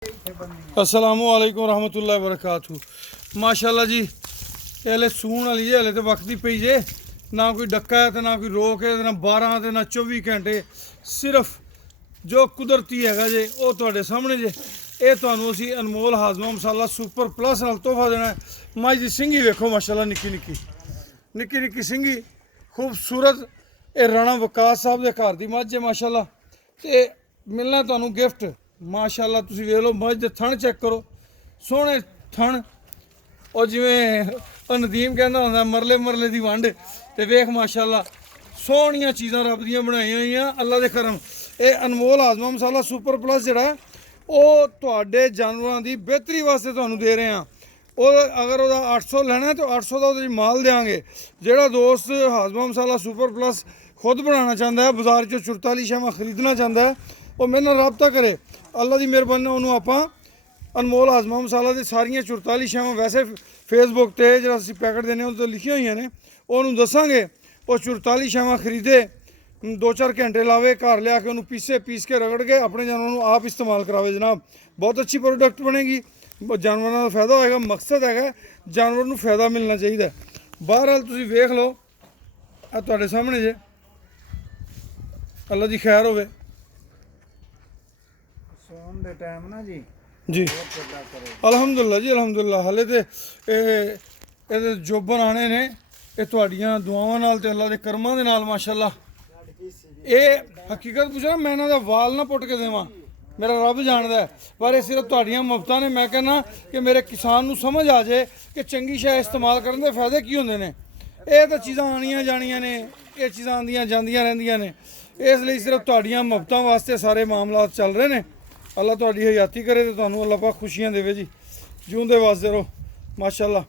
अस्सलामु अलैकुम रहमतुल्लाहि वबरकातुहू। माशाअल्लाह जी हले सून वाली जे, हले तो वक्ती पई जे, ना कोई डक्का है तो ना कोई रोक है, ना 12 तो ना 24 घंटे, सिर्फ जो कुदरती हैगा जे वो तुहाडे सामने जे। ये तुहानू असी अनमोल हाजमा मसाला सुपर प्लस नाल तोहफा देना है। मझ दी सिंगी वेखो माशाअल्लाह, निक्की निक्की सिंगी खूबसूरत। ये राणा वकास साहब के घर की मझ है माशाअल्लाह। ते मिलना तुहानू गिफ्ट माशाअल्लाह। तुसीं वेख लो मझ दे थण चेक करो, सोहणे थण। और जिवें नदीम कहंदा हुंदा मरले मरले दी वंड, ते वेख माशाअल्लाह सोहणियां चीज़ां रब दियां बनाईयां होईयां अल्लाह दे करम। ये अनमोल हाजमा मसाला सुपर प्लस जिहड़ा ਉਹ ਤੁਹਾਡੇ ਜਾਨਵਰਾਂ ਦੀ ਬਿਹਤਰੀ ਵਾਸਤੇ ਤੁਹਾਨੂੰ ਦੇ ਰਹੇ ਹਾਂ। ਉਹ ਅਗਰ ਉਹਦਾ 800 ਲੈਣਾ ਹੈ ਤਾਂ 800 ਦਾ ਉਹਦੇ ਮਾਲ ਦੇਵਾਂਗੇ। ਜਿਹੜਾ ਦੋਸਤ ਹਾਜ਼ਮਾ ਮਸਾਲਾ ਸੁਪਰ ਪਲੱਸ ਖੁਦ ਬਣਾਉਣਾ ਚਾਹੁੰਦਾ ਹੈ, ਬਾਜ਼ਾਰ 'ਚੋਂ 44 ਸ਼ਾਵਾਂ ਖਰੀਦਣਾ ਚਾਹੁੰਦਾ ਹੈ, ਉਹ ਮੇਰੇ ਨਾਲ ਰਾਬਤਾ ਕਰੇ। ਅੱਲਾ ਦੀ ਮਿਹਰਬਾਨੀ ਨਾਲ ਉਹਨੂੰ ਆਪਾਂ ਅਨਮੋਲ ਹਾਜ਼ਮਾ ਮਸਾਲਾ ਦੀ ਸਾਰੀਆਂ 44 ਸ਼ਾਵਾਂ ਵੈਸੇ ਫੇਸਬੁੱਕ 'ਤੇ ਜਿਹੜਾ ਅਸੀਂ ਪੈਕਟ ਦਿੰਦੇ ਹਾਂ ਉਹਦੇ 'ਤੇ ਲਿਖੀਆਂ ਹੋਈਆਂ ਨੇ, ਉਹਨੂੰ ਦੱਸਾਂਗੇ। ਉਹ 44 ਸ਼ਾਵਾਂ ਖਰੀਦੇ, 2-4 घंटे लावे, घर लिया के उन्होंने पीस के रगड़ के अपने जानवरों आप इस्तेमाल करावे जनाब। बहुत अच्छी प्रोडक्ट बनेगी, जानवरों का फायदा होएगा। मकसद है जानवर को फायदा मिलना चाहिए। बहरहाल तुम वेख लो, तुहाडे सामने जे, अल्लाह की खैर होवे। सोन दे टाइम ना जी जी अलहमदुल्ला जी अलहमदुल्ला। हाले तो ये जोबन आने ने, ये तुहाडियां दुआवां नाल ते अल्लाह दे करमां दे नाल माशाअल्लाह। ये हकीकत पूछा मैं इन्हां दा वाल ना पुट के देवां, मेरा रब जानदा है, पर ये सिर्फ तुहाडियां मुफ्तां ने। मैं कहना कि मेरे किसान नूं समझ आ जाए कि चंगी शै इस्तेमाल करन दे फायदे की हुंदे ने। ये तो चीज़ां आनियां जानियां ने, ये चीज़ां आंदियां जांदियां रहिंदियां ने, इसलिए सिर्फ तुहाडियां मुफ्तां वास्ते सारे मामलात चल रहे ने। अल्लाह तुहाडी हयाती करे ते तुहानूं अल्लाह पाक खुशियां देवे जी। जिउंदे वासदे रहो माशाअल्लाह।